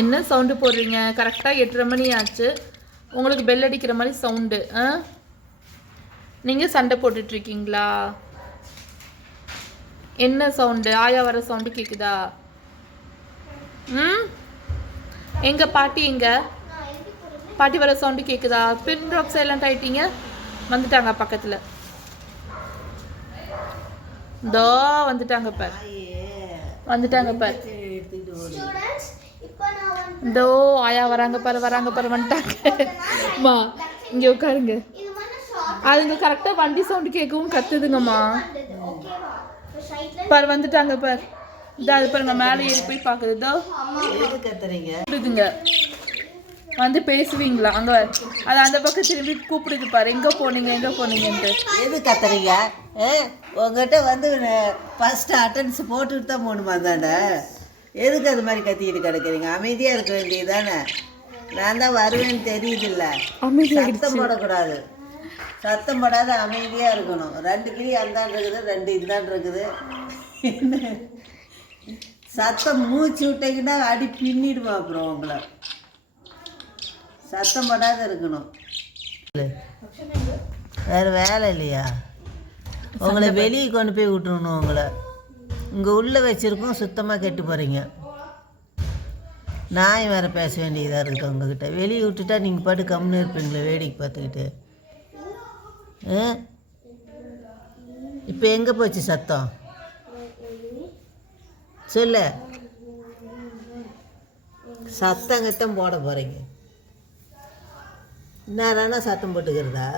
என்ன சவுண்டு போடுறீங்க? கரெக்டாக 8:30 மணி ஆச்சு. உங்களுக்கு பெல் அடிக்கிற மாதிரி சவுண்டு. நீங்கள் சண்டை போட்டுட்ருக்கீங்களா? என்ன சவுண்டு? ஆயா வர சவுண்டு கேட்குதா? எங்கள் பாட்டி எங்க? பாட்டி வர சவுண்டு கேட்குதா? பின் ட்ராப் சைலண்ட் ஆகிட்டீங்க. வந்துட்டாங்க பக்கத்தில். தோ வந்துட்டாங்க பார். வந்துட்டாங்க பார். தோ ஆயா வராங்க பாரு, வராங்க பாரு, வந்துட்டாங்கம்மா. இங்கே உட்காருங்க. அதுங்க கரெக்டாக வண்டி சவுண்டு கேட்கவும் கத்துதுங்கம்மா. பார் வந்துட்டாங்க பார். இதோ அது பாருங்க, மேலே ஏறி போய் பார்க்குது. இதோ கூப்பிடுதுங்க. வந்து பேசுவீங்களா? அங்கே அது அந்த பக்கம் திரும்பி கூப்பிடுது பாரு. எங்கே போனீங்க, எங்கே போனீங்கன்ட்டு. எது கத்துறீங்க? உங்ககிட்ட வந்து ஃபஸ்ட்டு அட்டன்ஸ் போட்டுட்டு தான் போகணுமா தானே? எதுக்கு அது மாதிரி கத்திக்கிட்டு கிடக்குறீங்க? அமைதியாக இருக்க வேண்டியது தானே? நான் தான் வருவேன்னு தெரியுதில்ல. சத்தம் போடக்கூடாது. சத்தம் போடாத அமைதியாக இருக்கணும். 2 கிளி அந்தாண்டு இருக்குது, 2 இந்தாண்டு இருக்குது. சத்தம் மூச்சு விட்டீங்கன்னா அடி பின்னிடுமா அப்புறம் உங்களை. சத்தம் போடாத இருக்கணும். வேறு வேலை இல்லையா? உங்களை வெளியே கொண்டு போய் விட்டுருணும். உங்களை இங்கே உள்ளே வச்சுருக்கோம், சுத்தமாக கெட்டு போகிறீங்க. நாய் வேறு பேச வேண்டியதாக இருக்குது உங்ககிட்ட. வெளியே விட்டுட்டா நீங்கள் பாட்டு கம்முன்னு இருப்பீங்களே வேடிக்கை பார்த்துக்கிட்டு. இப்போ எங்கே போச்சு சத்தம்? சொல்லு. சத்தம் கிட்டம் போட போகிறீங்க. நேரானா சத்தம் போட்டுக்கிறதா?